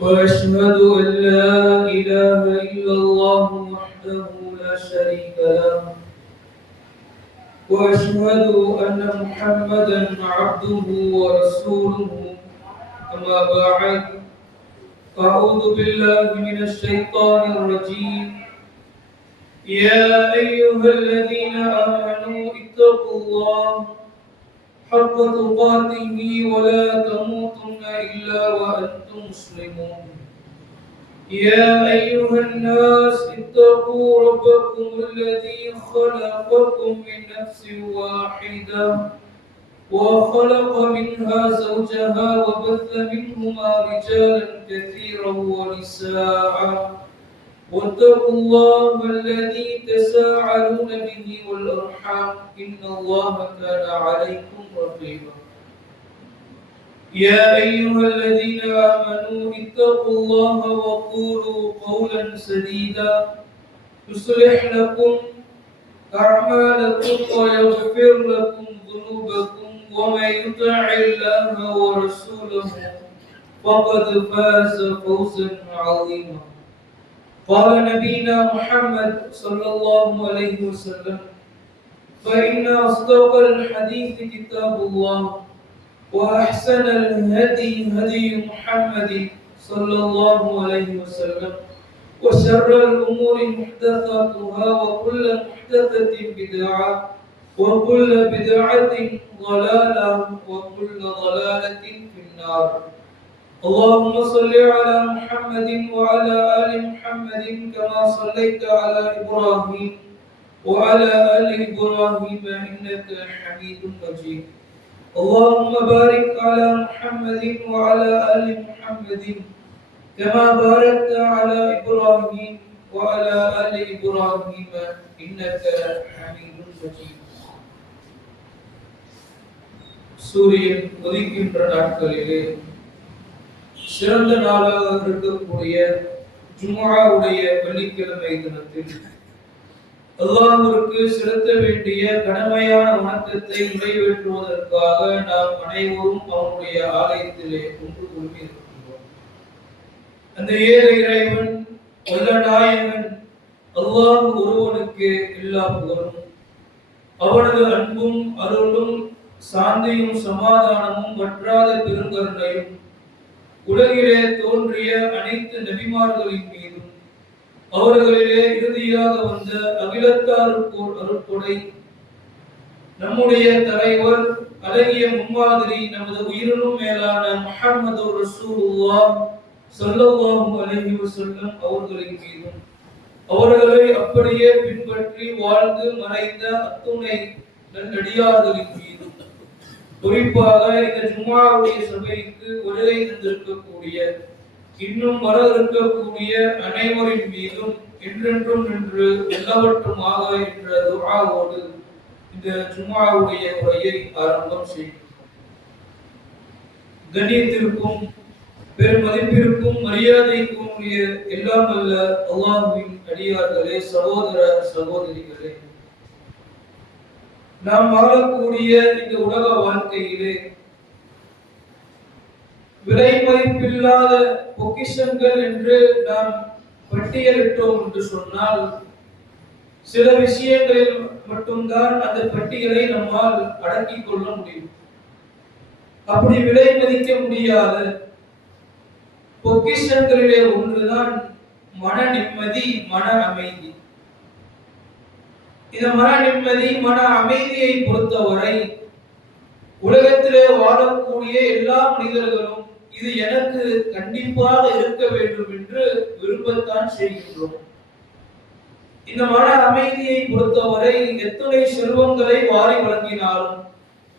وأشهد أن لا إله إلا الله وحده لا شريك له وأشهد أن محمدا عبده ورسوله أما بعد أعوذ بالله من الشيطان الرجيم يا أيها الذين آمنوا اتقوا الله حق تقاته ولا تموتن إلا وأنتم مسلمون يا أيها الناس اتقوا ربكم الذي خلقكم من نفس واحدة وخلق منها زوجها وبث منهما رجالا كثيرا ونساء واتقوا الله الذي تساءلون به والأرحام إن الله كان عليكم رقيبا يا أيها الذين آمنوا اتقوا الله وقولوا قولا سديدا يصلح لكم أعمالكم ويغفر لكم ذنوبكم ومن يطع الله ورسوله فقد فاز فوزا عظيما قال نبينا محمد صلى الله عليه وسلم فإن أصدق الحديث كتاب الله وأحسن الهدي هدي محمد صلى الله عليه وسلم وشر الأمور محدثاتها وكل محدثة بدعة وكل بدعة ضلالة وكل ضلالة في النار اللهم صل على محمد وعلى آل محمد كما صليت على إبراهيم وعلى آل إبراهيم إنك حميد مجيد اللهم بارك على محمد وعلى آل محمد كما باركت على إبراهيم وعلى آل إبراهيم إنك حميد مجيد சூரியன் உதிக்கின்ற நாட்களிலே சிறந்த நாளாக இருக்கக்கூடிய ஜும்ஆவுடைய வெள்ளிக்கிழமை தினத்தில் அல்லாஹ்விற்கு செலுத்த வேண்டிய கடமையான வணக்கத்தை நிறைவேற்றுவதற்காக நாம் அனைவரும் அவனுடைய ஆலயத்திலே ஒன்று கூடி இருக்கின்றோம். அந்த ஏக இறைவன் வல்ல நாயகன் அல்லாஹ் ஒருவனுக்கு எல்லா புகழும், அவனது அன்பும் அருளும் சாந்தியும் சமாதானமும் வற்றாத பெருங்கருணையும் உலகிலே தோன்றிய அனைத்து நபிமார்களின் மீதும் அவர்களிலே இறுதியாக வந்த அகிலத்தாருக்கோர் அருட்கொடை நம்முடைய தலைவர் அழகிய முன்மாதிரி நமது உயிரினும் மேலான முஹம்மது ரசூலுல்லாஹ் ஸல்லல்லாஹு அலைஹி வஸல்லம் அவர்களின் மீதும் அவர்களை அப்படியே பின்பற்றி வாழ்ந்து மறைந்த அத்துணை நல்லடியார்களின் மீதும் குறிப்பாக இந்த ஜும்ஆவுடைய சபைக்கு வருகை தந்திருக்கக்கூடிய இன்னும் வர இருக்கக்கூடிய அனைவரின் மீதும் என்றென்றும் நின்று எல்லாவற்றுமாக என்ற துஆவோடு இந்த ஜும்ஆவுடைய உரையை ஆரம்பம் செய்யும். கண்ணியத்திற்கும் பெருமதிப்பிற்கும் மரியாதைக்கும் எல்லாம் அல்ல அல்லாஹ்வின் அடியார்களே, சகோதர சகோதரிகளே, நாம் வாழக்கூடிய இந்த உலக வாழ்க்கையிலே விலை மதிப்பில்லாத பொக்கிஷங்கள் என்று நாம் பட்டியலிட்டோம் என்று சொன்னால் சில விஷயங்களில் மட்டும்தான் அந்த பட்டியலை நம்மால் அடக்கிக் கொள்ள முடியும். அப்படி விலை மதிக்க முடியாத பொக்கிஷங்களிலே ஒன்றுதான் மன நிம்மதி, மன அமைதி. இந்த மன நிம்மதி, மன அமைதியை பொறுத்தவரை உலகத்திலே வாழக்கூடிய எல்லா மனிதர்களும் இது எனக்கு கண்டிப்பாக இருக்க வேண்டும் என்று விரும்பத்தான் செய்கின்றோம். இந்த மன அமைதியை பொறுத்தவரை எத்தனை செல்வங்களை வாரி வழங்கினாலும்,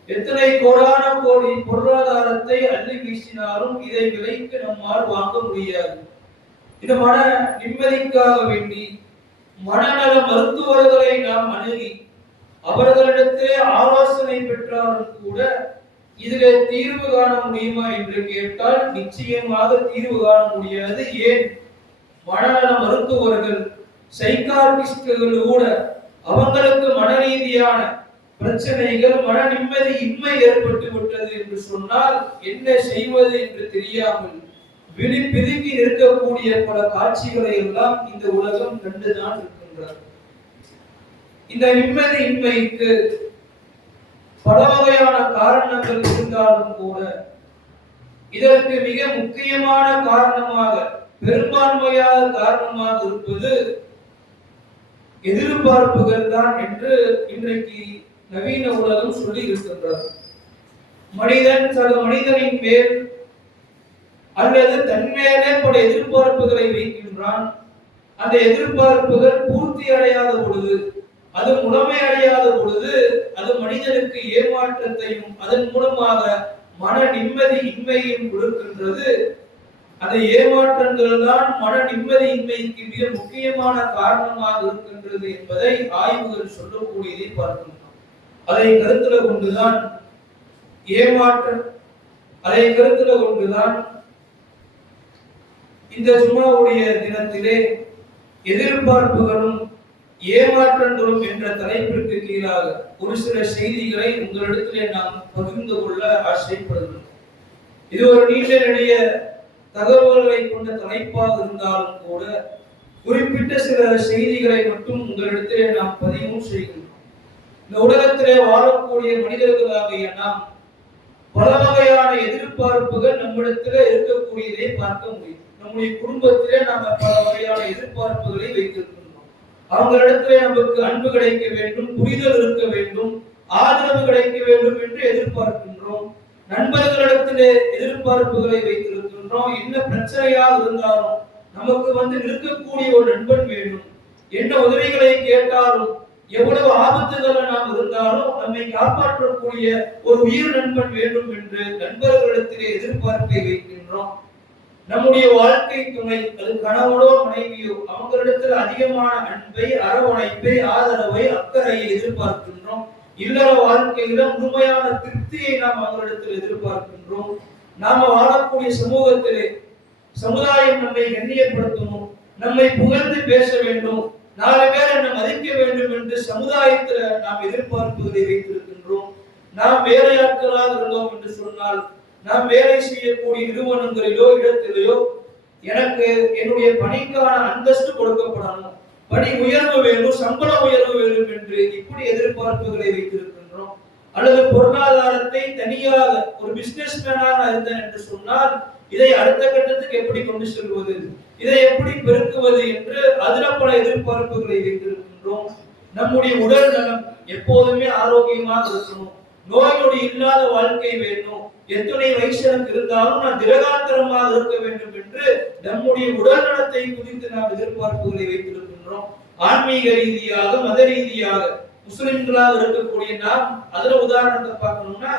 எத்தனை கோடான கோடி பொருளாதாரத்தை அள்ளி வீசினாலும் இதை விலைக்கு நம்மால் வாங்க முடியாது. இந்த மன நிம்மதிக்காக வேண்டி மனநல மருத்துவர்களை நாம் அணுகி அவர்களிடத்திலே ஆலோசனை பெற்றாலும் கூட இதிலே தீர்வு காண முடியுமா என்று கேட்டால் நிச்சயமாக தீர்வு காண முடியாது. ஏன்? மனநல மருத்துவர்கள், சைக்காட்ரிஸ்டுகள் கூட அவங்களுக்கு மன ரீதியான பிரச்சனைகள், மன நிம்மதி இன்மை ஏற்பட்டு விட்டது என்று சொன்னால் என்ன செய்வது என்று தெரியாமல் விழி பிதுங்கி இருக்கக்கூடிய பல காட்சிகளை எல்லாம் இந்த உலகம் கண்டுதான் இருக்கின்றது. இந்த நிம்மதி இன்மைக்கு பல வகையான காரணங்கள் இருந்தாலும் கூட இதற்கு மிக முக்கியமான காரணமாக, பெரும்பான்மையான காரணமாக இருப்பது எதிர்பார்ப்புகள் தான் என்று இன்றைக்கு நவீன உலகம் சொல்லி இருக்கின்றது. மனிதன் சக மனிதனின் மேல் அல்லது தன்மேலே பல எதிர்பார்ப்புகளை வைக்கின்றான். அந்த எதிர்பார்ப்புகள் பூர்த்தி அடையாத பொழுது, அது முழுமை அடையாத பொழுது, அது மனிதனுக்கு ஏமாற்றத்தையும் அதன் மூலமாக மன நிம்மதி இன்மையையும் கொடுக்கின்றது. அந்த ஏமாற்றங்கள் தான் மன நிம்மதி இன்மைக்கு மிக முக்கியமான காரணமாக இருக்கின்றது என்பதை ஆய்வுகள் சொல்லக்கூடியதை பார்க்கின்றோம். அதை கருத்துல கொண்டுதான் இந்த ஜும்மாவுடைய தினத்திலே எதிர்பார்ப்புகளும் ஏமாற்றங்களும் என்ற தலைப்பிற்கு கீழாக ஒரு சில செய்திகளை உங்களிடத்திலே நாம் பகிர்ந்து கொள்ள ஆசைப்படுகிறோம். இது ஒரு நீண்ட நெடிய தகவல்களை கொண்ட தலைப்பாக இருந்தாலும் கூட குறிப்பிட்ட சில செய்திகளை மட்டும் உங்களிடத்திலே நாம் பதிவும் செய்கின்றோம். இந்த உலகத்திலே வாழக்கூடிய மனிதர்களாகிய நாம் பல வகையான எதிர்பார்ப்புகள் நம்மிடத்திலே இருக்கக்கூடியதை பார்க்க முடியும். நம்முடைய குடும்பத்திலே நாம பல வகையான எதிர்பார்ப்புகளை வைத்திருக்கின்றோம். அவங்களிடத்திலே நமக்கு அன்பு கிடைக்க வேண்டும், புரிதல் இருக்க வேண்டும், ஆதரவு கிடைக்க வேண்டும் என்று எதிர்பார்க்கின்றோம். நண்பர்களிடத்திலே எதிர்பார்ப்புகளை வைத்திருக்கின்றோம். என்ன பிரச்சனையாக இருந்தாலும் நமக்கு நிற்கக்கூடிய ஒரு நண்பன் வேணும். என்ன உதவிகளை கேட்டாலும், எவ்வளவு ஆபத்துகளை நாம் இருந்தாலும் நம்மை காப்பாற்றக்கூடிய ஒரு உயிர் நண்பன் வேண்டும் என்று நண்பர்களிடத்திலே எதிர்பார்ப்பை வைக்கின்றோம். நம்முடைய வாழ்க்கை துணை, அது கணவனோ மனைவியோ, அவங்களிடத்தில் அதிகமான அன்பை, அரவணைப்பை, ஆதரவை, அக்கறையை எதிர்பார்க்கின்றோம். இல்லற வாழ்க்கையில முழுமையான திருப்தியை நாம் அவங்களிடத்தில் எதிர்பார்க்கின்றோம். நாம வாழக்கூடிய சமூகத்திலே சமுதாயம் நம்மை கண்ணியப்படுத்தணும், நம்மை புகழ்ந்து பேச வேண்டும், 4 பேர் என்னை மதிக்க வேண்டும் என்று சமுதாயத்துல நாம் எதிர்பார்ப்புகளை வைத்திருக்கின்றோம். நாம் வேலையாட்களாக இருந்தோம் என்று சொன்னால், நாம் வேலை செய்யக்கூடிய நிறுவனங்களிலோ இடத்திலேயோ எனக்கு என்னுடைய பணிக்கான அந்தஸ்து கொடுக்கப்படணும், பணி உயர்வு வேண்டும், சம்பள உயர்வு வேண்டும் என்று இப்படி எதிர்பார்ப்புகளை வைத்திருக்கின்றோம். அல்லது பொருளாதாரத்தை தனியாக ஒரு பிசினஸ் மேனாக இருந்தேன் என்று சொன்னால் இதை அடுத்த கட்டத்துக்கு எப்படி கொண்டு செல்வது, இதை எப்படி பெருக்குவது என்று அதில பல எதிர்பார்ப்புகளை வைத்திருக்கின்றோம். நம்முடைய உடல் நலம் எப்போதுமே ஆரோக்கியமாக இருக்கணும், நோய் நொடி இல்லாத வாழ்க்கை வேணும், எத்தனை வயசு எனக்கு இருந்தாலும் நான் திரகாத்திரமாக இருக்க வேண்டும் என்று நம்முடைய உடல் நலத்தை குறித்து நாம் எதிர்பார்ப்புகளை வைத்திருக்கின்றோம். ஆன்மீக ரீதியாக, மத ரீதியாக முஸ்லிம்களாக இருக்கக்கூடிய நாம் அதுல உதாரணத்தை பார்க்கணும்னா,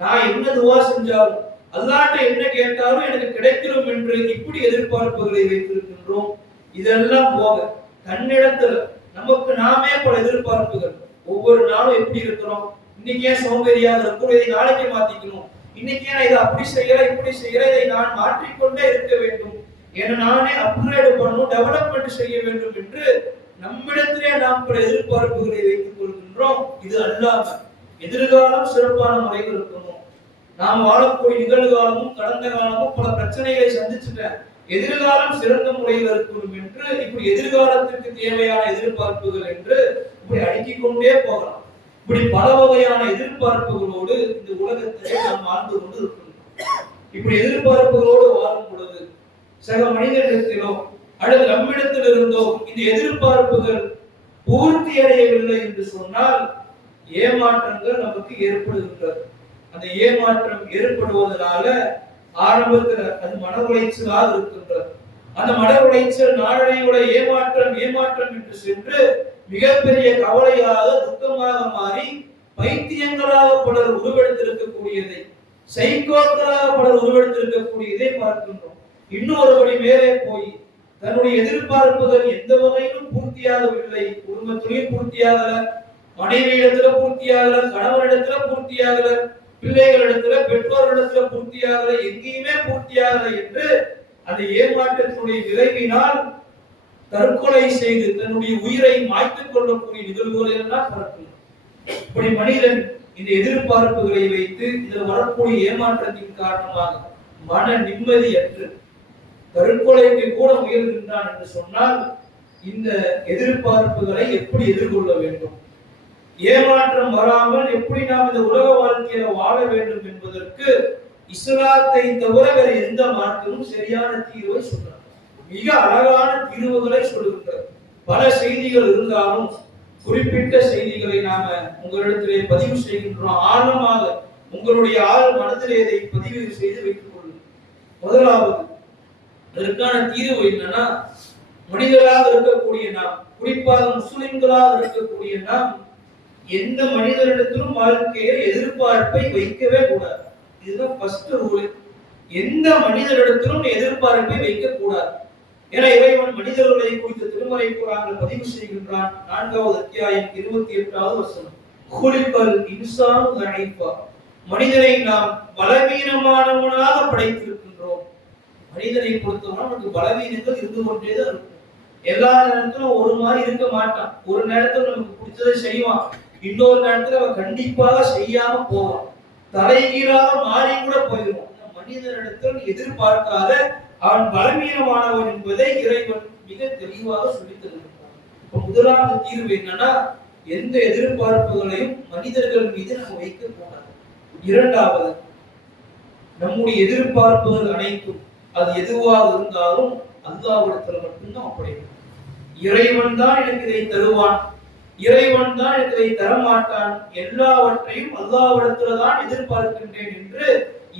நான் என்ன துவா செஞ்சாலும் அல்லாஹ்ட்ட என்ன கேட்டாலும் எனக்கு கிடைக்கும் என்று இப்படி எதிர்பார்ப்புகளை வைத்திருக்கின்றோம். இதெல்லாம் போக தன்னிடத்துல நமக்கு நாமே பல எதிர்பார்ப்புகள். ஒவ்வொரு நாளும் எப்படி இருக்கிறோம், இன்னைக்கு ஏன் சோம்பேறியாக இருக்கும், இதை நாளைக்கு மாத்திக்கணும், இன்னைக்கு நான் இதை அப்படி செய்யற இப்படி செய்யற, இதை நான் மாற்றிக்கொண்டே இருக்க வேண்டும், என நானே அப்கிரேட் பண்ணணும், டெவலப்மெண்ட் செய்ய வேண்டும் என்று நம்மிடத்திலே நாம் பல எதிர்பார்ப்புகளை வைத்துக் கொள்கின்றோம். இது அல்லாம எதிர்காலம் சிறப்பான முறையில் இருக்கணும், நாம் வாழக்கூடிய நிகழ்காலமும் கடந்த காலமும் பல பிரச்சனைகளை சந்திச்சுட்டேன், எதிர்காலம் சிறந்த முறையில் இருக்கணும் என்று இப்படி எதிர்காலத்திற்கு தேவையான எதிர்பார்ப்புகள் என்று இப்படி அடுக்கிக் கொண்டே போகலாம். இப்படி பல வகையான எதிர்பார்ப்புகளோடு இந்த உலகத்திலே நாம் வாழ்ந்து கொண்டு இருக்கணும். இப்படி எதிர்பார்ப்புகளோடு வாழும் பொழுது சக மனிதனிடத்திலோ அல்லது நம்மிடத்தில் இருந்தோ இந்த எதிர்பார்ப்புகள் பூர்த்தி அடையவில்லை என்று சொன்னால் ஏமாற்றங்கள் நமக்கு ஏற்படுகின்றது. அந்த ஏமாற்றம் ஏற்படுவதனால ஆரம்பத்தில் அது மன உளைச்சலாக இருக்கின்றது. அந்த மன உளைச்சல் நாளடைவுட ஏமாற்றம் என்று சென்று மிகப்பெரிய கவலையாக, துக்கமாக மாறி பைத்தியங்களாக பலர் உருவெடுத்திருக்கக்கூடியதை, சைக்கோக்களாக பலர் உருவெடுத்திருக்கக்கூடியதை பார்க்கின்றோம். இன்னொருபடி மேலே போய் தன்னுடைய எதிர்பார்ப்புகள் எந்த வகையிலும் பூர்த்தியாகவில்லை, குடும்பத்திலையும் பூர்த்தியாகல, மனைவியிடத்துல பூர்த்தியாகல, கணவனிடத்துல பூர்த்தியாகல, பிள்ளைகளிடத்துல, பெற்றோர்களிடத்துல பூர்த்தியாகல, எங்கேயுமே பூர்த்தியாகல என்று அந்த ஏமாற்றத்தினுடைய விளைவினால் தற்கொலை செய்து தன்னுடைய உயிரை மாய்த்துக் கொள்ளக்கூடிய நிகழ்வுகளை எல்லாம் பார்க்கணும். இப்படி மனிதன் இந்த எதிர்பார்ப்புகளை வைத்து இதில் வரக்கூடிய ஏமாற்றத்தின் காரணமாக மன நிம்மதியற்று தற்கொலைக்கு கூட முயல்கின்றான் என்று சொன்னால் இந்த எதிர்பார்ப்புகளை எப்படி எதிர்கொள்ள வேண்டும், ஏமாற்றம் வராமல் எப்படி நாம் இந்த உலக வாழ்க்கையில வாழ வேண்டும் என்பதற்கு இஸ்லாத்தை தவிர வேறு எந்த மார்க்கமும் சரியான தீர்வை சொல்றாங்க. மிக அழகான தீர்வுகளை சொல்லுகின்றது. பல செய்திகள் இருந்தாலும் குறிப்பிட்ட செய்திகளை நாம உங்களிடத்திலே பதிவு செய்கின்றோம். ஆழமாக உங்களுடைய மனதிலே இதை பதிவு செய்து வைத்துக் கொள்ளுங்கள். முதலாவது அதற்கான தீர்வு என்னன்னா, மனிதராக இருக்கக்கூடிய நாம், குறிப்பாக முஸ்லிம்களாக இருக்கக்கூடிய நாம், எந்த மனிதரிடத்திலும் வாழ்க்கையை எதிர்பார்ப்பை வைக்கவே கூடாது. இதுதான் ஃபர்ஸ்ட் ரூல். எந்த மனிதரிடத்திலும் எதிர்பார்ப்பை வைக்க கூடாது. ஏன்னா இறைவன் மனிதர்களை குறித்து திருமறை குர்ஆனில் பதிவு செய்கின்றான். 4வது அத்தியாயம் 28வது வசனம், குலிகல் இன்சானு தஈஃபா, மனிதனை நாம் பலவீனமானவனாக படைத்திருக்கின்றோம். மனிதனை பொறுத்தவரை நமக்கு பலவீனங்கள் இருந்து கொண்டே தான் இருக்கும். எல்லா நேரத்திலும் ஒரு மாதிரி இருக்க மாட்டான். ஒரு நேரத்தில் நமக்கு பிடிச்சதை செய்வான், இன்னொரு நேரத்தில் அவன் கண்டிப்பாக செய்யாம போவான், தலைகீழாக மாறி கூட போயிடுவான். மனிதனிடத்தில் எதிர்பார்க்காத அவன் பலவீனமானவன் என்பதை இறைவன் மிக தெளிவாக சொல்லித் தருகின்றான். இப்ப முதலாவது தீர்வு என்னன்னா, எந்த எதிர்பார்ப்புகளையும் மனிதர்கள் மீது நம்ம வைக்க கூடாது. இரண்டாவது, நம்முடைய எதிர்பார்ப்புகள் அனைத்தும் அது எதுவாக இருந்தாலும் அல்லாஹ்விடத்தில் மட்டும்தான் ஒப்படைக்கணும். இறைவன் தான் எனக்கு இதை தருவான், இறைவன் தான் எனக்கு இதை தரமாட்டான், எல்லாவற்றையும் அல்லாஹ்விடத்தில் தான் எதிர்பார்க்கின்றேன் என்று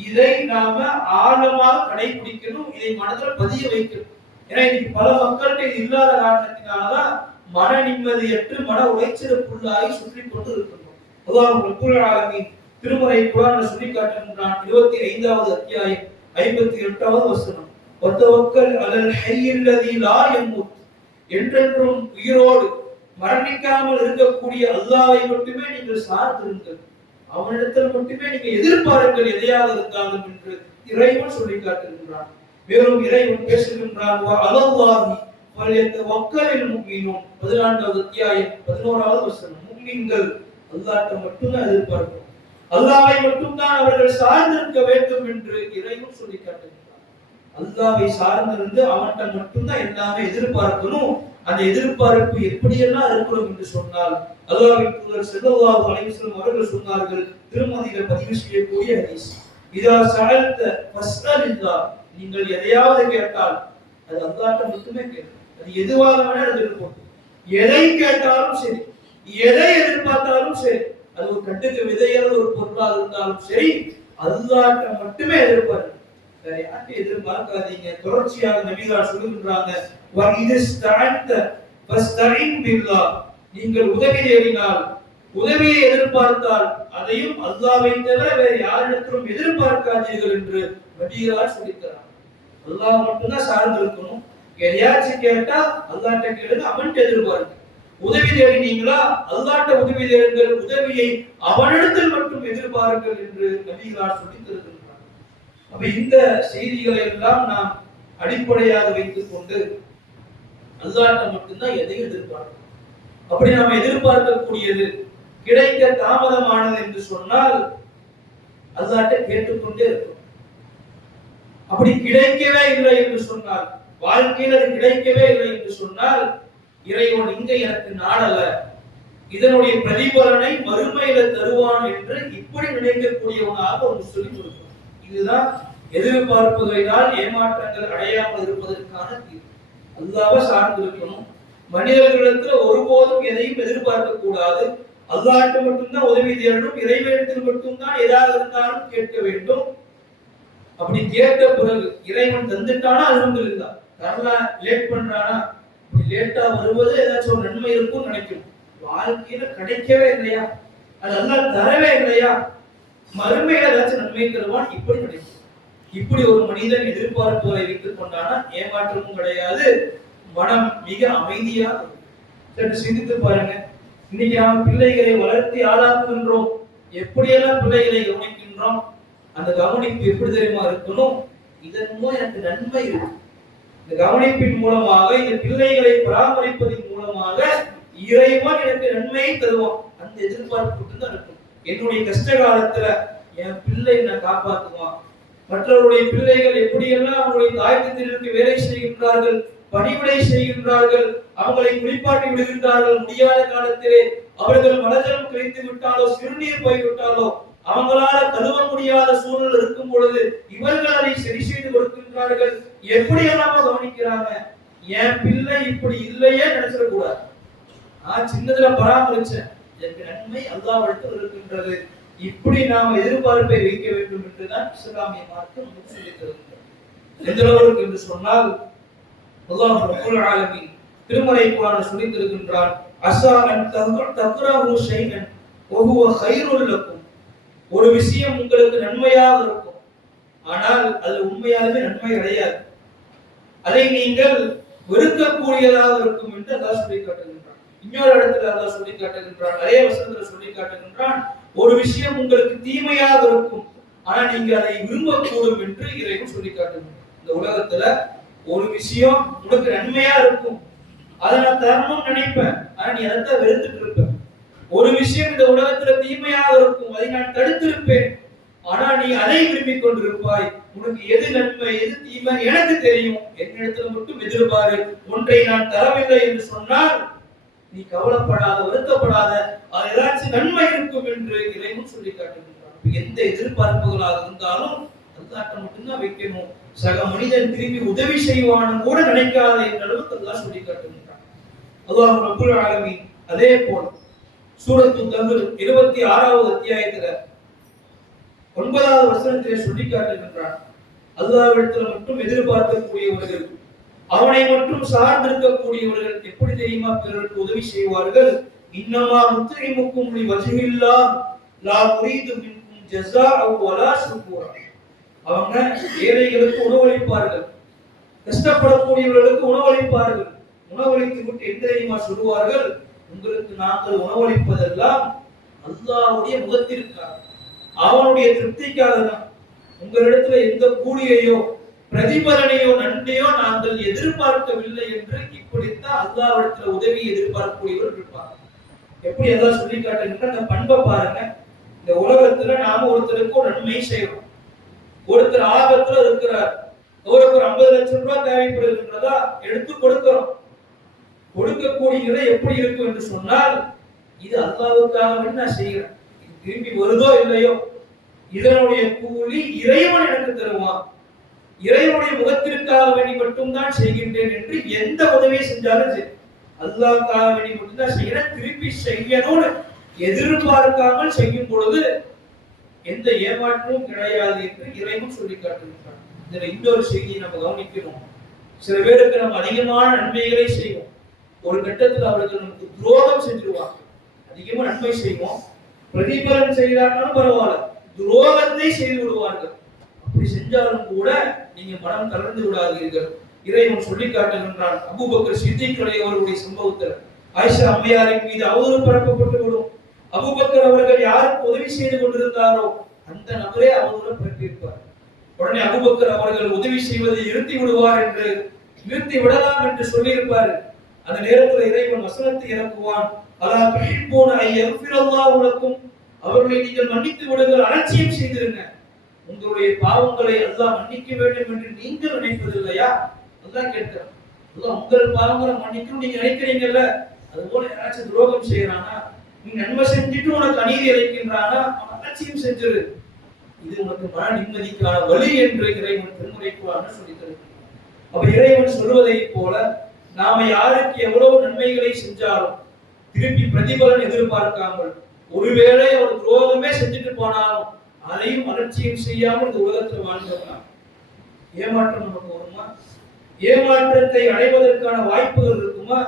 இதை நாம ஆழமாக கடைபிடிக்கணும். இதை மனதில் பதிய வைக்கணும். ஏன்னா இன்னைக்கு பல மக்கள்கிட்ட இது இல்லாத காரணத்தினாலதான் மன நிம்மதியற்று மன உளைச்சலுக்குள்ளாகி சுற்றி கொண்டு இருக்கின்றோம். அல்லாஹ் ரப்பல் ஆலமீன் திருமறை குர்ஆனில் சொல்லி காட்டுகின்றான். 25வது அத்தியாயம் 58வது வசனம், வத்தவக்கல் அலல் ஹய்யில் லதீ லா யமூத், என்றென்றும் உயிரோடு மரணிக்காமல் இருக்கக்கூடிய அல்லாஹ்வை மட்டுமே நீங்கள் சார்ந்திருங்கள், அவனிடத்தில் மட்டுமே நீங்க எதிர்பாருங்கள் எதையாக இருந்தாலும் என்று இறைவன் சொல்லி காட்டுகின்றான். மேலும் இறைவன் பேசுகின்றான், அலல்லாஹி ஃபல்யத்தவக்கலில் முஃமினூன், 14வது அத்தியாயம் 11வது வசனம், முஃமின்கள் அல்லாஹ்வை மட்டும்தான் எதிர்பார்க்கணும், அல்லாஹ்வை மட்டும்தான் அவர்கள் சார்ந்திருக்க வேண்டும் என்று இறைவன் சொல்லி காட்டுகின்றான். அல்லாஹ்வை சார்ந்திருந்து அவன்கிட்ட மட்டும்தான் எல்லாமே எதிர்பார்க்கணும். அந்த எதிர்பார்ப்பு எப்படியெல்லாம் இருக்கணும் என்று சொன்னால், அல்லாஹ்வின் தூதர் ஸல்லல்லாஹு அலைஹி வஸல்லம் அவர்கள் சொன்னார்கள், திருமதியில் பதிவு செய்யக்கூடிய ஹதீஸ், இதா சஅல்த ஃபஸ்அலில்லாஹ், நீங்கள் எதையாவது கேட்டால் அது அல்லாஹ்விடம் மட்டுமே கேளுங்க. அது எதுவாக வேணாலும் இருக்கட்டும், எதை கேட்டாலும் சரி, எதை எதிர்பார்த்தாலும் சரி, அது ஒரு கட்டுக்கு விதையான ஒரு பொருளாக இருந்தாலும் சரி, அல்லாஹ்விடம் மட்டுமே எதிர்பார்க்க, வேற யார்கிட்ட எதிர்பார்க்காதீங்க. தொடர்ச்சியாக நபிகள் சொல்லுகின்றாங்க, நீங்கள் உதவி தேடினால், உதவியை எதிர்பார்த்தால் அதையும் அல்லாஹ்வை தவிர வேறு யாரிடத்திலும் எதிர்பார்க்காதீர்கள் என்று நபிகளார் சொல்லித்தராங்க. அல்லாஹ் மட்டும்தான் சார்ந்து இருக்கணும். எதையாச்சும் கேட்டா அல்லாஹ்ட்ட கேளுங்க, அவன்கிட்ட எதிர்பார்க்க. உதவி தேடினீங்களா, அல்லாஹ்ட்ட உதவி தேடுங்கள், உதவியை அவனிடத்தில் மட்டும் எதிர்பாருங்கள் என்று நபிகளார் சொல்லி தருகின்றார். அப்ப இந்த செய்திகளை எல்லாம் நாம் அடிப்படையாக வைத்துக் கொண்டு அல்லாஹ்ட்ட மட்டும்தான் எதையும் எதிர்பார்க்கணும். அப்படி நாம் எதிர்பார்க்கக்கூடியது கிடைக்க தாமதமானது என்று சொன்னால் அல்லாஹ்ட்ட கேட்டுக்கொண்டே இருக்கும். அப்படி கிடைக்கவே இல்லை என்று சொன்னால், வாழ்க்கையில் அது கிடைக்கவே இல்லை என்று சொன்னால், இறைவன் இங்க எனக்கு நாடல, இதனுடைய பிரதிபலனை மறுமையில தருவான் என்று இப்படி நினைக்கக்கூடியவனாக ஒரு சொல்லி கொடுக்கும். இதுதான் எதிர்பார்ப்புகளினால் ஏமாற்றங்கள் அடையாமல் இருப்பதற்கான தீர்வு. அல்லாஹ்வை சார்ந்து இருக்கணும். மனிதர்களிடத்தில் ஒருபோதும் எதையும் எதிர்பார்க்க கூடாது. அல்லாஹ்விடம் மட்டும்தான் உதவி தேடணும். இறைவனிடத்தில் மட்டும்தான் எதாக இருந்தாலும் கேட்க வேண்டும். அப்படி கேட்ட பிறகு இறைவன் தந்துட்டானா அல்ஹம்துலில்லாஹ், தரல லேட் பண்றானா, லேட்டா வருவது ஏதாச்சும் ஒரு நன்மை இருக்கும் நினைக்கும். வாழ்க்கையில கிடைக்கவே இல்லையா, அது அல்லாஹ் தரவே இல்லையா, மறுமையில ஏதாச்சும் நன்மை தருவான், இப்படி கிடைக்கும். இப்படி ஒரு மனிதன் எதிர்பார்ப்புகளை வைத்துக் கொண்டானா ஏமாற்றமும் கிடையாது, மனம் மிக அமைதியா இருக்கும். சற்று சிந்தித்து பாருங்க. இன்னைக்கு நாம் பிள்ளைகளை வளர்த்தி ஆளாக்குகின்றோம். எப்படியெல்லாம் பிள்ளைகளை கவனிக்கின்றோம், அந்த கவனிப்பு எப்படி தெரியுமா இருக்கணும், இதன் மூலம் எனக்கு நன்மை இருக்கு, இந்த கவனிப்பின் மூலமாக, இந்த பிள்ளைகளை பராமரிப்பதன் மூலமாக இறைவன் எனக்கு நன்மையை தருவான், அந்த எதிர்பார்ப்பு தான் இருக்கும். என்னுடைய கஷ்ட காலத்துல என் பிள்ளை என்ன காப்பாத்துவான், மற்றவருடைய பிள்ளைகள் எப்படியெல்லாம் அவருடைய தாயத்திற்கு வேலை செய்கின்றார்கள், பணிவிடை செய்கின்றார்கள், அவங்களை குளிப்பாட்டி விடுகின்றார்கள். முடியாத காலத்திலே அவர்கள் மலஜலம் கழித்து விட்டாலோ சிறுநீர் போய்விட்டாலோ அவங்களால கழுவ முடியாத சூழல் இருக்கும் பொழுது இவர்கள் அதை சரி செய்து கொடுக்கின்றார்கள். எப்படியெல்லாம் கவனிக்கிறாங்க. என் பிள்ளை இப்படி இல்லையே நினைச்சிடக்கூடாது. நான் சின்னதுல பராமரிச்சேன், எனக்கு நன்மை அல்லாஹ்விடத்தில் இருக்கின்றது. இப்படி நாம் எதிர்பார்ப்பை வைக்க வேண்டும் என்றுதான் இஸ்லாமிய மார்க்கம் நமக்கு சொல்லித் தருகின்றது. எந்த அளவுக்கு என்று சொன்னால் அல்லாஹ் ரப்பல் ஆலமீன் திருமறை குர்ஆனில் சொல்லித் தருகின்றான், அஸா அன் தக்ரஹு ஷைஅன் வஹுவ கைருல் லக்கும். ஒரு விஷயம் உங்களுக்கு நன்மையாக இருக்கும், ஆனால் அது உண்மையாலுமே நன்மை கிடையாது. அதை நீங்கள் வெறுக்கக்கூடியதாக இருக்கும் என்று அல்லாஹ் சொல்லி காட்டுகின்றான். இன்னொரு இடத்துல அல்லாஹ் சொல்லி காட்டுகின்றான், அதே வசனத்துல சொல்லி காட்டுகின்றான், ஒரு விஷயம் உங்களுக்கு தீமையாக இருக்கும், ஆனா நீங்க அதை விரும்பக்கூடும் என்று இறைவன் சொல்லி காட்டுகின்றான். இந்த உலகத்துல ஒரு விஷயம் உனக்கு நன்மையா இருக்கும், அதை நான் தரணும்னு நினைப்பேன், ஆனா நீ அதைத்தான் வெறுத்துட்டு இருப்ப. ஒரு விஷயம் இந்த உலகத்துல தீமையாக இருக்கும், அதை நான் தடுத்திருப்பேன், ஆனா நீ அதை விரும்பிக் கொண்டிருப்பாய். உனக்கு எது நன்மை எது தீமை எனக்கு தெரியும், என்னிடத்துல மட்டும் எதிர்பாரு. ஒன்றை நான் தரவில்லை என்று சொன்னால் நீ கவலைப்படாத, வருத்தப்படாத, அது ஏதாச்சும் நன்மை இருக்கும் என்று இறைவன் சொல்லி காட்டுகின்றான். எந்த எதிர்பார்ப்புகளாக இருந்தாலும் அல்லாஹ்ட்ட மட்டும்தான் வைக்கணும். சக மனிதன் திரும்பி உதவி செய்வான்னு கூட நினைக்காத என்ற அளவுக்கு அல்லாஹ் சொல்லி காட்டுகின்றான். அல்லாஹ் ரப்பல் ஆலமீன் அதே போல சூரத்து தஹர் 26வது அத்தியாயத்துல 9வது வசனத்திலே சொல்லி காட்டுகின்றான், அல்லாஹ்விடத்தில் மட்டும் எதிர்பார்க்கக்கூடியவர்கள், அவனை மட்டும் சார்ந்திருக்கக்கூடியவர்கள் எப்படி தெரியுமா பிறருக்கு உதவி செய்வார்கள்? இன்னமா நுத்இமுக்கும் லிவஜ்ஹில்லாஹ் லா நுரீது மின்கும் ஜஸாஅ வலா ஷுக்கூரா. அவங்க ஏழைகளுக்கு உணவளிப்பார்கள், கஷ்டப்படக்கூடியவர்களுக்கு உணவளிப்பார்கள். உணவளித்து விட்டு என்ன தெரியுமா சொல்லுவார்கள்? உங்களுக்கு நாங்கள் உணவளிப்பதெல்லாம் அல்லாஹ்வுடைய முகத்திற்காக, அவனுடைய திருப்திக்காக தான். உங்களிடத்துல எந்த கூலியையோ பிரதிபலனையோ நன்மையோ நாங்கள் எதிர்பார்க்கவில்லை என்று இப்படித்தான் அல்லாஹ்விடத்துல உதவி எதிர்பார்க்கக்கூடியவர்கள் இருப்பாங்க. எப்படி அல்லாஹ் சொல்லி காட்டுகின்ற அந்த பண்பை பாருங்க. இந்த உலகத்துல நாம ஒருத்தருக்கு ஒரு நன்மை செய்யறோம். ஒருத்தர் ஆபத்துல இருக்கிறார், அவருக்கு 50 லட்சம் ரூபாய் தேவைப்படுகின்றதா, எடுத்து கொடுக்கிறோம். கொடுக்கக்கூடியது எப்படி இருக்கும் என்று சொன்னால், இது அல்லாஹ்வுக்காக நான் செய்கிறேன், இது திரும்பி வருதோ இல்லையோ இதனுடைய கூலி இறைவன் எனக்கு தருவான், இறைவனுடைய முகத்திற்காக வேண்டி மட்டும்தான் செய்கின்றேன் என்று எந்த உதவியை செஞ்சாலும் சரி அல்லாஹ்வுக்காக வேண்டி மட்டும்தான் செய்கிறேன், திருப்பி செய்யணும்னு எதிர்பார்க்காமல் செய்யும் பொழுது எந்த ஏமாற்றமும் கிடையாது என்று இறைவன் சொல்லி காட்டுகின்றான். இதுல இன்னொரு செய்தியை நம்ம கவனிக்கணும். சில பேருக்கு நம்ம அதிகமான நன்மைகளை செய்வோம், ஒரு கட்டத்தில் அவர்கள் நமக்கு துரோகம் செஞ்சிருவாங்க. அதிகமா நன்மை செய்வோம், பிரதிபலன் செய்தாலும் பரவாயில்ல, துரோகத்தை செய்து விடுவார்கள். அப்படி செஞ்சாலும் கூட நீங்க மனம் தளர்ந்து விடாதீர்கள். இறைவன் சொல்லி காட்டுகின்றான். அபூபக்கர் சித்திக் அவர்களுடைய சம்பவத்தில் ஆயிஷா அம்மையாரின் மீது அவதூறு பரப்பப்பட்டு விடும். அபூபக்கர் அவர்கள் யாருக்கு உதவி செய்து கொண்டிருந்தாரோ அந்த நபரே அவதூறு பரப்பியிருப்பார். உடனே அபூபக்கர் அவர்கள் உதவி செய்வதை நிறுத்தி விடுவார் என்று, நிறுத்தி விடலாம் என்று சொல்லியிருப்பார். அந்த நேரத்தில் இறைவன் வசனத்தை இறக்குவான், அலா துஹிப்பூன ஐ யக்ஃபிரல்லாஹு லக்கும், அவர்களை நீங்கள் மன்னித்து விடுங்கள், அலட்சியம் செய்திருங்க. உங்களுடைய பாவங்களை அல்லாஹ் மன்னிக்க வேண்டும் என்று நீங்கள் நினைப்பதில்லையா? அல்லாஹ் கேட்கிறான். அல்லாஹ் உங்கள் பாவங்களை மன்னிக்கணும் நீங்க நினைக்கிறீங்கல்ல, அதுபோல யாராச்சும் துரோகம் செய்யறானா, நீ நன்மை செஞ்சுட்டு உனக்கு அநீதி இழைக்கின்றானா, அவன் அலட்சியம் செஞ்சிரு, இது உனக்கு மன நிம்மதிக்கான வழி என்று இறைவன் திருமுறைக்குள்ளான சொல்லி தருகிறான். அப்ப இறைவன் சொல்வதை போல நாம யாருக்கு எவ்வளவு நன்மைகளை செஞ்சாலும் திருப்பி பிரதிபலன் எதிர்பார்க்காமல், ஒருவேளை ஒரு துரோகமே செஞ்சுட்டு போனாலும் அதையும் அலட்சியம் செய்யாமல் இந்த உலகத்தில் வாழ்ந்தோம்னா ஏமாற்றம் நமக்கு வருமா? ஏமாற்றத்தை அடைவதற்கான வாய்ப்புகள் இருக்குமா?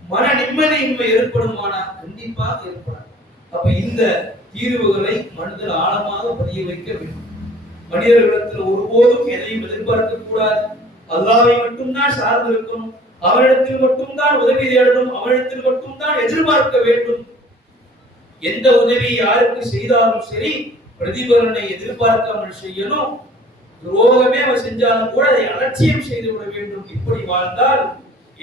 மன நிம்மதியின்மை ஏற்படுமானா? கண்டிப்பாக ஏற்படாது. அப்ப இந்த தீர்வுகளை மனதில் ஆழமாக பதிய வைக்க வேண்டும். மனிதர்களிடத்தில் ஒருபோதும் எதையும் எதிர்பார்க்க கூடாது. அல்லாஹ்வை மட்டும்தான் சார்ந்து இருக்கணும், அவரிடத்தில் மட்டும்தான் உதவி தேடணும், அவரிடத்தில் மட்டும்தான் எதிர்பார்க்க வேண்டும். எந்த உதவி யாருக்கு செய்தாலும் சரி பிரதிபலனை எதிர்பார்க்காமல் செய்யணும். துரோகமே அவர் செஞ்சாலும் கூட அதை அலட்சியம் செய்து விட வேண்டும். இப்படி வாழ்ந்தால்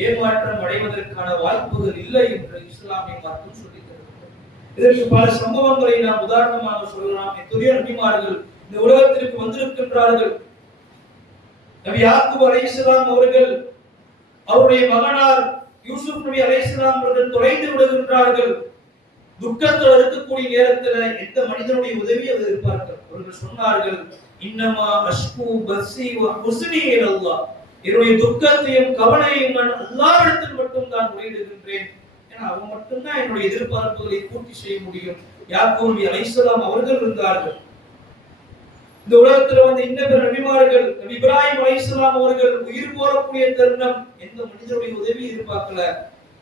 ஏமாற்றம் அடைவதற்கான வாய்ப்புகள் இல்லை என்று இஸ்லாமிய மார்க்கம் சொல்லித் தருகிறது. இதற்கு பல சம்பவங்களை நாம் உதாரணமாக சொல்லலாம். எத்தனையோ நபிமார்கள் இந்த உலகத்திற்கு வந்திருக்கின்றார்கள். நபி யாக்கூப் அலைஹிஸ்ஸலாம் அவர்கள் அவருடைய மகனார் யூசுப் நபி அலைஹிஸ்ஸலாம் அவர்கள் தொலைந்து விடுகின்றார்கள். துக்கத்தில் இருக்கக்கூடிய நேரத்தில் எந்த மனிதனுடைய உதவி அவர் எதிர்பார்க்கிறார்? அவர்கள் சொன்னார்கள், இன்னமா அஷ்கு பஸ்ஸி வ ஹுஸ்னி இலல்லாஹ், என்னுடைய துக்கத்தையும் கவலையும் நான் அல்லாஹ்விடத்தில் மட்டும் தான் முறையிடுகின்றேன். ஏன்னா அவன் மட்டும்தான் என்னுடைய எதிர்பார்ப்புகளை பூர்த்தி செய்ய முடியும். யாக்கூப் நபி அலைஹிஸ்ஸலாம் அவர்கள் இருந்தார்கள். இந்த உலகத்துல வந்து இன்ன நபிமார்கள், நபி இப்ராஹிம் அலைஹிஸ்ஸலாம் அவர்கள் உயிர் போறக்கூடிய தருணம் எந்த மனிதனுடைய உதவி எதிர்பார்க்கல.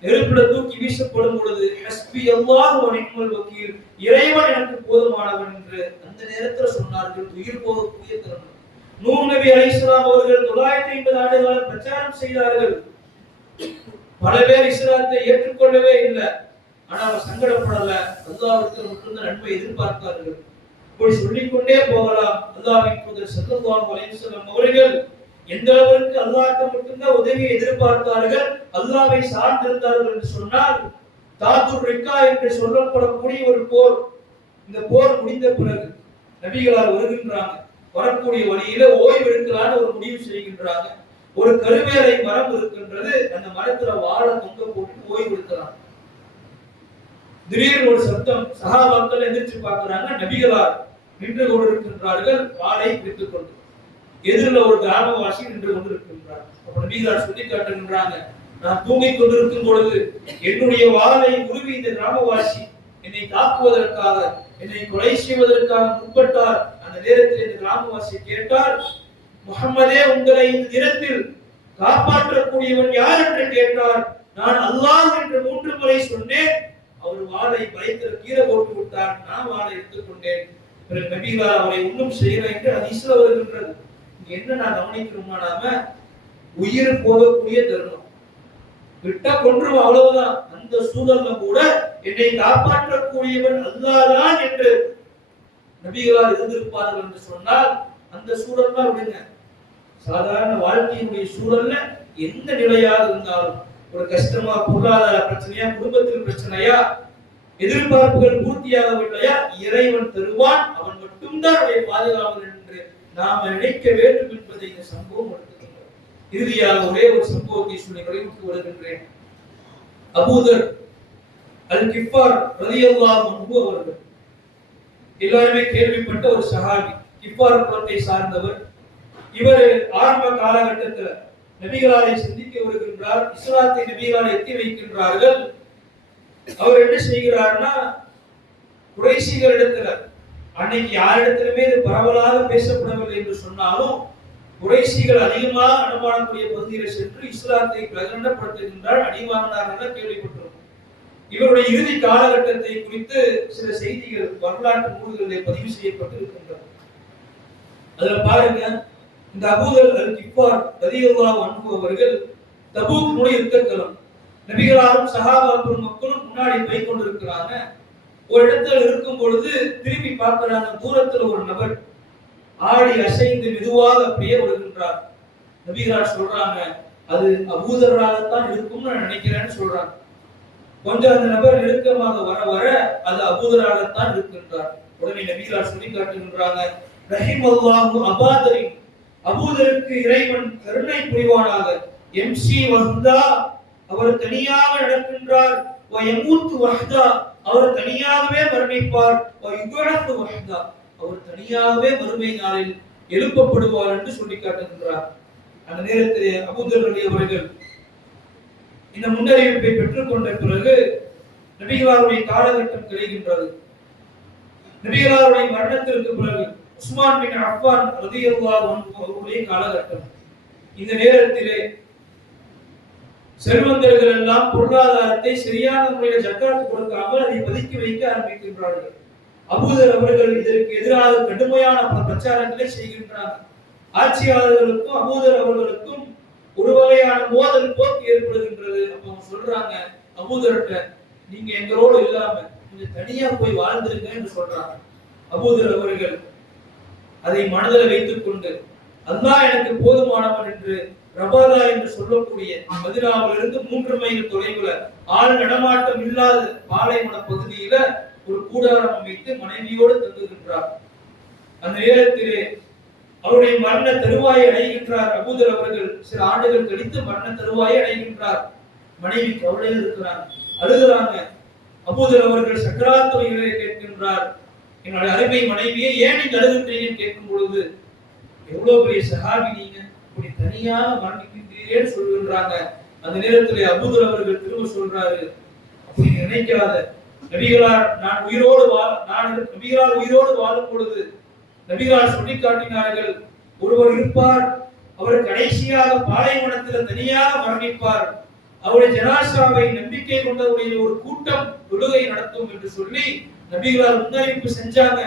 நெருப்புல தூக்கி வீசப்படும் பொழுது ஹஸ்பி அல்லாஹ் வ நிஅமல் வக்கீல், இறைவன் எனக்கு போதுமானவன் என்று அந்த நேரத்துல சொன்னார்கள். உயிர் போகக்கூடிய தருணம். நூஹ் நபி அலைஹிஸ்ஸலாம் அவர்கள் 950 ஆண்டுகள் பிரச்சாரம் செய்தார்கள். பல பேர் இஸ்லாத்தை ஏற்றுக்கொள்ளவே இல்லை. ஆனா அவர் சங்கடப்படல. அல்லாஹ்விற்கு மட்டும்தான் நன்மை எதிர்பார்த்தார்கள். இப்படி சொல்லிக்கொண்டே போகலாம். அல்லாஹ்வின் தூதர் ஸல்லல்லாஹு அலைஹி வஸல்லம் அவர்கள் எந்த அளவிற்கு அல்லாஹ்விடம் மட்டும்தான் உதவியை எதிர்பார்த்தார்கள், அல்லாஹ்வை சார்ந்திருந்தார்கள் என்று சொன்னால், தாத்துர் ரிக்கா என்று சொல்லப்படக்கூடிய ஒரு போர். இந்த போர் முடிந்த பிறகு நபிகளார் வருகின்றாங்க. வரக்கூடிய வழியில ஓய்வு எடுக்கலான்னு ஒரு முடிவு செய்கின்றாங்க. ஒரு கருவேலை மரம் இருக்கின்றது. அந்த மரத்துல வாழை தொங்க போட்டு ஓய்வு எடுக்கலாம். திடீர்னு ஒரு சத்தம். சஹாபாக்கள் எந்திரிச்சு பார்க்கிறாங்க. நபிகளார் நின்று கொண்டிருக்கின்றார்கள், வாளை பிடித்துக் கொண்டு. எதிரில் ஒரு கிராமவாசி நின்று கொண்டிருக்கின்றார். அப்ப நபிகளார் சொல்லி காட்டுகின்றாங்க, நான் தூங்கிக் கொண்டிருக்கும் பொழுது என்னுடைய வாளை உருவி இந்த கிராமவாசி என்னை தாக்குவதற்காக, என்னை கொலை செய்வதற்காக முற்பட்டார். அந்த நேரத்தில் இந்த கிராமவாசி கேட்டார், முஹம்மதே, உங்களை இந்த தினத்தில் காப்பாற்றக்கூடியவன் யார் என்று கேட்டார். நான் அல்லாஹ் என்று 3 முறை சொன்னேன். அவர் வாளை பயத்தில் கீழே போட்டு விட்டார். நான் வாளை எடுத்துக்கொண்டேன். பிறகு நபிகளார் அவரை ஒன்றும் செய்யல என்று ஹதீஸ்ல வருகின்றது. என்ன நான் கவனிக்கணுமா, நாம உயிர் போகக்கூடிய தருணம், விட்ட கொன்றும் அவ்வளவுதான். அந்த சூழல்ல கூட என்னை காப்பாற்றக்கூடியவன் அல்லாஹ்தான் என்று நபிகளார் இருந்திருப்பார்கள் என்று சொன்னால், அந்த சூழல் தான் விடுங்க. சாதாரண வாழ்க்கையினுடைய சூழல்ல எந்த நிலையாக இருந்தாலும், ஒரு கஷ்டமா, பொருளாதார பிரச்சனையா, குடும்பத்தில் பிரச்சனையா, எதிர்பார்ப்புகள் பூர்த்தியாகவில்லையா, இறைவன் தருவான், அவன் மட்டும்தான் அவரை பாதுகாவல் என்று நாம நினைக்க வேண்டும் என்பதை இந்த சம்பவம் எடுத்துக்கின்றோம். இறுதியாக ஒரே ஒரு சம்பவத்தை சொல்லி நிறைவுக்கு வருகின்றேன். அபூதர் அல் கிஃபார் ரலியல்லாஹு அன்ஹு அவர்கள் எல்லாருமே கேள்விப்பட்ட ஒரு சஹாபி. கிஃபார் குலத்தை சார்ந்தவர். இவர் ஆரம்ப காலகட்டத்தில் நபிகளாரை சந்திக்க வருகின்றார். இஸ்லாத்தை நபிகளாரை எத்தி வைக்கின்றார்கள். அவர் என்ன செய்கிறார்னா, குறைஷிகளிடத்துல, அன்னைக்கு யாரிடத்திலுமே இது பரவலாக பேசப்படவில்லை என்று சொன்னாலும், குறைஷிகள் அதிகமாக அனுமானக்கூடிய பகுதியில சென்று இஸ்லாத்தை பிரகடனப்படுத்துகின்றார். அடிவாங்கினார் கேள்விப்பட்டோம். இவருடைய இறுதி காலகட்டத்தை குறித்து சில செய்திகள் வரலாற்று நூல்களில் பதிவு செய்யப்பட்டிருக்கின்றன. அதுல பாருங்க, இந்த அபூதர் அல் கிஃபார் ரலியல்லாஹு அன்ஹு அவர்கள் தபூக் யுத்தக்களம், நபிகளாரும் சஹாபாக்களும் மக்களும் முன்னாடி போய் கொண்டிருக்கிறாங்க. ஒரு இடத்துல இருக்கும் பொழுது திரும்பி பார்க்கிறாங்க. தூரத்துல ஒரு நபர் ஆடி அசைந்து மெதுவாக அப்படியே வருகின்றார். நபிகளார் சொல்றாங்க, அது அபூதராகத்தான் இருக்கும்னு நான் நினைக்கிறேன்னு சொல்றாங்க. கொஞ்சம் அந்த நபர் நெருக்கமாக வர வர அது அபூதராகத்தான் இருக்கின்றார். உடனே நபிகளார் சொல்லி காட்டுகின்றாங்க, ரஹிமல்லாஹு அபாதரின், அபூதருக்கு இறைவன் கருணை புரிவானாக. எம்சி வஹ்தா, அவர் தனியாக நடக்கின்றார். வ யமூத்து வஹ்தா, அவர் தனியாகவே மரணிப்பார். வ யுபஅத்து வஹ்தா, அவர் தனியாகவே மறுமை நாளில் எழுப்பப்படுவார் என்று சொல்லி காட்டுகின்றார். அந்த நேரத்தில் அபூதர் அவர்கள் இந்த முன்னறிவிப்பை பெற்றுக்கொண்ட பிறகு நபிகளாருடைய காலகட்டம் கிடைக்கின்றது. நபிகளாருடைய மரணத்திற்கு பிறகு உஸ்மான் பின் அஃபான் ரலியல்லாஹு அன்ஹு அவருடைய காலகட்டம். இந்த நேரத்திலே செல்வந்தர்கள் எல்லாம் பொருளாதாரத்தை சரியான முறையில் ஜக்காத் கொடுக்காமல் அதை பதுக்கி வைக்க ஆரம்பிக்கின்றார்கள். அபூதர் அவர்கள் இதற்கு எதிராக கடுமையான பிரச்சாரங்களை செய்கின்றார்கள். ஆட்சியாளர்களுக்கும் அபூதர் அவர்களுக்கும் ஒரு வகையான மோதல் போக்கு ஏற்படுகின்றது. அப்ப சொல்றாங்க அபூதர்கிட்ட, நீங்க எங்களோடு இல்லாம கொஞ்சம் தனியா போய் வாழ்ந்துருங்க என்று சொல்றாங்க. அபூதர் அவர்கள் அதை மனதில் வைத்துக் கொண்டு, அல்லாஹ் எனக்கு போதுமானவன் என்று ரபாதா என்று சொல்லக்கூடிய மதீனாவிலிருந்து 3 மைல் தொலைவுல ஆள் நடமாட்டம் இல்லாத பாலைவன பகுதியில ஒரு கூடாரம் அமைத்து மனைவியோடு தங்குகின்றார். அந்த நேரத்திலே அவருடைய மரண தருவாயை அடைகின்றார் அபூதர் அவர்கள். சில ஆண்டுகள் கழித்து மரண தருவாயை அடைகின்றார். மனைவி கவலையில் இருக்கிறார், அழுகிறாங்க. அபூதர் அவர்கள் சக்கராத் வலியிலே கேட்கின்றார், என்னுடைய அருமை மனைவியை ஏன் நீங்க அழுகின்றீங்கன்னு கேட்கும் பொழுது, எவ்வளவு பெரிய சஹாபி நீங்க, இப்படி தனியாக மரணிக்கின்றீர்கள் சொல்கின்றாங்க. அந்த நேரத்தில் அபூதர் அவர்கள் திரும்ப சொல்றாரு, அப்படி நினைக்காத, நபிகளார் உயிரோடு வாழும் பொழுது நபிகளார் சொல்லி காட்டினார்கள், ஒருவர் இருப்பார், அவர் கடைசியாக பாலைவனத்தில் தனியாக மரணிப்பார், அவருடைய ஜனாசாவை நம்பிக்கை கொண்டவருடைய ஒரு கூட்டம் தொழுகை நடத்தும் என்று சொல்லி நபிகளார் முன்னறிவிப்பு செஞ்சாங்க.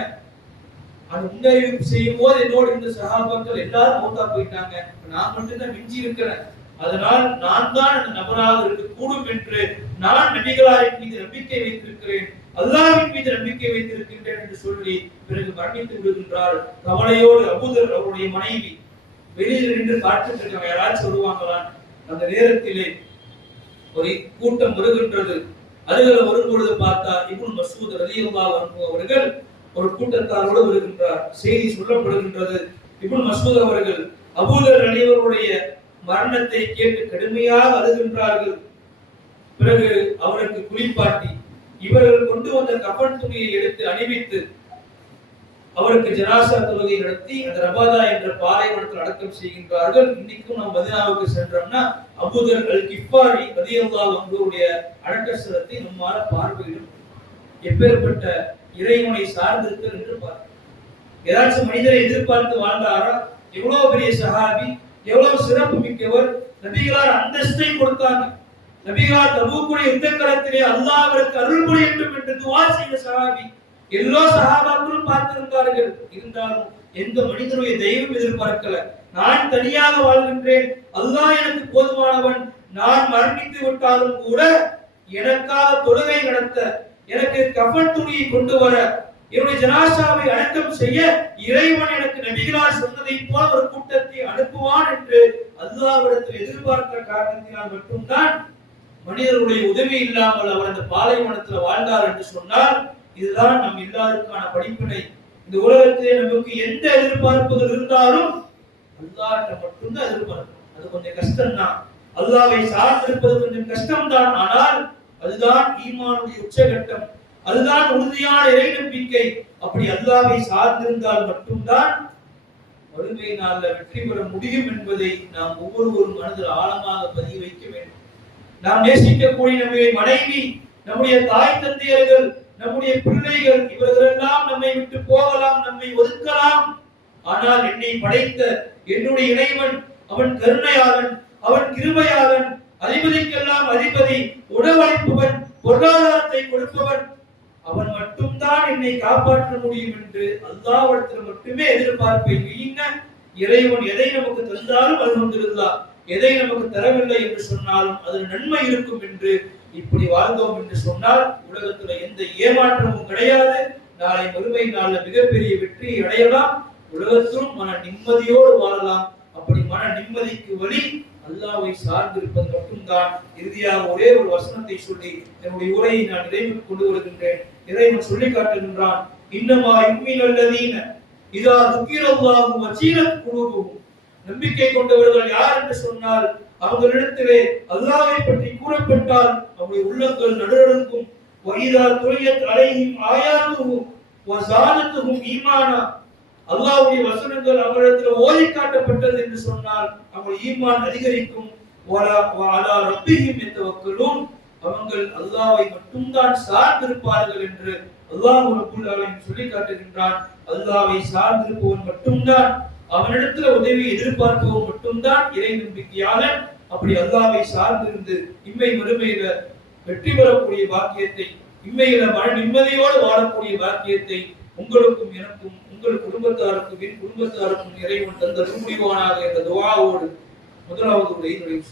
அந்த முன்னறிவிப்பு செய்யும் போது என்னோடு இந்த சஹாபாக்கள் எல்லாரும் மௌத்தா போயிட்டாங்க, நான் மட்டும்தான் மிஞ்சி இருக்கிறேன், அதனால் நான் தான் அந்த நபராக இருக்கக்கூடும் என்று நான் நபிகளாரின் மீது நம்பிக்கை வைத்திருக்கிறேன், அல்லாஹ்வின் மீது நம்பிக்கை வைத்திருக்கின்றேன் என்று சொல்லி பிறகு மரணித்து விடுகின்றார். கவலையோடு அபூதர் அவருடைய மனைவி வெளியில் நின்று காத்துட்டு இருக்காங்க, யாராச்சும் வருவாங்களான். அந்த நேரத்திலே ஒரு கூட்டம் வருகின்றது. அருகில வரும்பொழுது பார்த்தா இப்னு மஸ்ஊத் ரலியல்லாஹு அன்ஹு அவர்கள் ஒரு கூட்டத்தாரோடு வருகின்றார். செய்தி சொல்லப்படுகின்றது, இப்னு மஸ்ஊத் அவர்கள் அபூதர் ரலியல்லாஹுடைய மரணத்தை கேட்டு கடுமையாக அழுகின்றார்கள். பிறகு அவருக்கு குளிப்பாட்டி இவர்கள் கொண்டு வந்த கஃன் துணியை எடுத்து அணிவித்து அவருக்கு ஜனாசா தொழுகை நடத்தி அந்த ரபாதா என்ற பாலைவனத்தில் அடக்கம் செய்கின்றார்கள். இன்னைக்கும் நாம் மதீனாவுக்கு சென்றோம்னா அபூதர் அல் கிஃபாரி ரலியல்லாஹு அன்ஹுவுடைய அடக்க ஸ்தலத்தை நம்மால பார்வையிடும். எப்பேற்பட்ட இறைவனை சார்ந்திருக்கிறார் என்று பார்க்கிறோம். ஏதாச்சும் மனிதரை எதிர்பார்த்து வாழ்ந்தாரா? எவ்வளவு பெரிய சஹாபி, எவ்வளவு சிறப்பு மிக்கவர், நபிகளார் அந்தஸ்தை கொடுத்தாங்க. நபிகளார் தபூக்குடைய யுத்த களத்திலே அல்லாஹ் அவருக்கு அருள் புரியட்டும் என்று துஆ செய்த சஹாபி. எல்லா சஹாபாக்களும் பார்த்திருந்தார்கள், இருந்தாலும் எந்த மனிதனுடைய தெய்வம் எதிர்பார்க்கல. நான் தனியாக வாழ்கின்றேன், அல்லாஹ் எனக்கு போதுமானவன், நான் மரணித்து விட்டாலும் கூட எனக்காக தொழுகை நடத்த, எனக்கு கஃன் துணியை கொண்டு வர, என்னுடைய ஜனாசாவை அடக்கம் செய்ய இறைவன் எனக்கு நபிகளார் சொன்னதை போல ஒரு கூட்டத்தை அனுப்புவான் என்று அல்லாஹ்விடத்தில் எதிர்பார்க்கிற காரணத்தினால் மட்டும்தான் மனிதர்களுடைய உதவி இல்லாமல் அவர் அந்த பாலைவனத்தில் வாழ்ந்தார் என்று சொன்னால் இதுதான் நம் எல்லாருக்கான படிப்பினை. இந்த உலகத்திலே நமக்கு எந்த எதிர்பார்ப்புகள் இருந்தாலும் அல்லாஹ்வை மட்டும்தான் எதிர்பார்க்கணும். அது கொஞ்சம் கஷ்டம் தான், அல்லாஹ்வை சார்ந்திருப்பது கொஞ்சம் கஷ்டம் தான். ஆனால் அதுதான் ஈமானுடைய உச்சகட்டம், அதுதான் உறுதியான இறை நம்பிக்கை. அப்படி அல்லாஹ்வை சார்ந்திருந்தால் மட்டும்தான் வறுமை நாள்ல வெற்றி பெற முடியும் என்பதை நாம் ஒவ்வொருவரும் மனதில் ஆழமாக பதிய வைக்க வேண்டும். நாம் நேசிக்கக்கூடிய நம்முடைய மனைவி, நம்முடைய தாய் தந்தையர்கள், நம்முடைய பிள்ளைகள், இவர்களெல்லாம் நம்மை விட்டு போகலாம், நம்மை ஒதுக்கலாம். ஆனால் என்னை படைத்த என்னுடைய இறைவன் அவன் கருணையாளன், அவன் கிருபையாளன், அதிபதிக்கெல்லாம் அதிபதி, உணவளிப்பவன், பொருளாதாரத்தை கொடுப்பவன், அவன் மட்டும்தான் என்னை காப்பாற்ற முடியும் என்று அல்லாஹ்விடத்தில் மட்டுமே எதிர்பார்ப்பேன். இறைவன் எதை நமக்கு தந்தாலும் அல்ஹம்துலில்லாஹ், எதை நமக்கு தரவில்லை என்று சொன்னாலும் அதில் நன்மை இருக்கும் என்று இப்படி வாழ்ந்தோம் என்று சொன்னால் உலகத்துல எந்த ஏமாற்றமும் கிடையாது. நாளை மறுமை நாள்ல மிகப்பெரிய வெற்றியை அடையலாம், உலகத்திலும் மன நிம்மதியோடு வாழலாம். அப்படி மன நிம்மதிக்கு வழி அல்லாஹ்வை சார்ந்திருப்பது மட்டும்தான். இறுதியாக ஒரே ஒரு வசனத்தை சொல்லி என்னுடைய உரையை நான் நிறைவுக்கு கொண்டு வருகின்றேன். இறைவன் சொல்லி காட்டுகின்றான், இன்னமா யுமினல்லதீன இதா துக்கிரல்லாஹு வஜீலத் குலூபுஹும். நம்பிக்கை கொண்டவர்கள் யார் என்று சொன்னால் அவர்களிடத்திலே அல்லாஹ்வை பற்றி கூறப்பட்டால் அவருடைய உள்ளங்கள் நடுநடுங்கும். வஇதா துலியத் அலைஹிம் ஆயாத்துஹு வஸாலத்துஹும் ஈமானா. அல்லாஹ்வுடைய வசனங்கள் அவர்களிடத்தில் ஓதி காட்டப்பட்டது என்று சொன்னால் அவர்கள் ஈமான் அதிகரிக்கும். வஅலா ரப்பிஹிம் யதவக்கலூன். அவர்கள் அல்லாஹ்வை மட்டும்தான் சார்ந்திருப்பார்கள் என்று அல்லாஹ் ரப்பல் ஆலமீன் சொல்லி காட்டுகின்றான். அல்லாஹ்வை சார்ந்திருப்பவன் மட்டும்தான், அவனிடத்தில் உதவி எதிர்பார்ப்பவன் மட்டும்தான் இறை நம்பிக்கையாளன். அப்படி அல்லாஹ்வை சார்ந்திருந்து இம்மை மறுமையில வெற்றி பெறக்கூடிய பாக்கியத்தை, இம்மையில மன நிம்மதியோடு வாழக்கூடிய பாக்கியத்தை உங்களுக்கும் எனக்கும் உங்கள் குடும்பத்தாருக்கும் என் குடும்பத்தாருக்கும் இறைவன் தந்த முடிவானாக என்ற துஆவோடு முதலாவது உரையை நிறைவு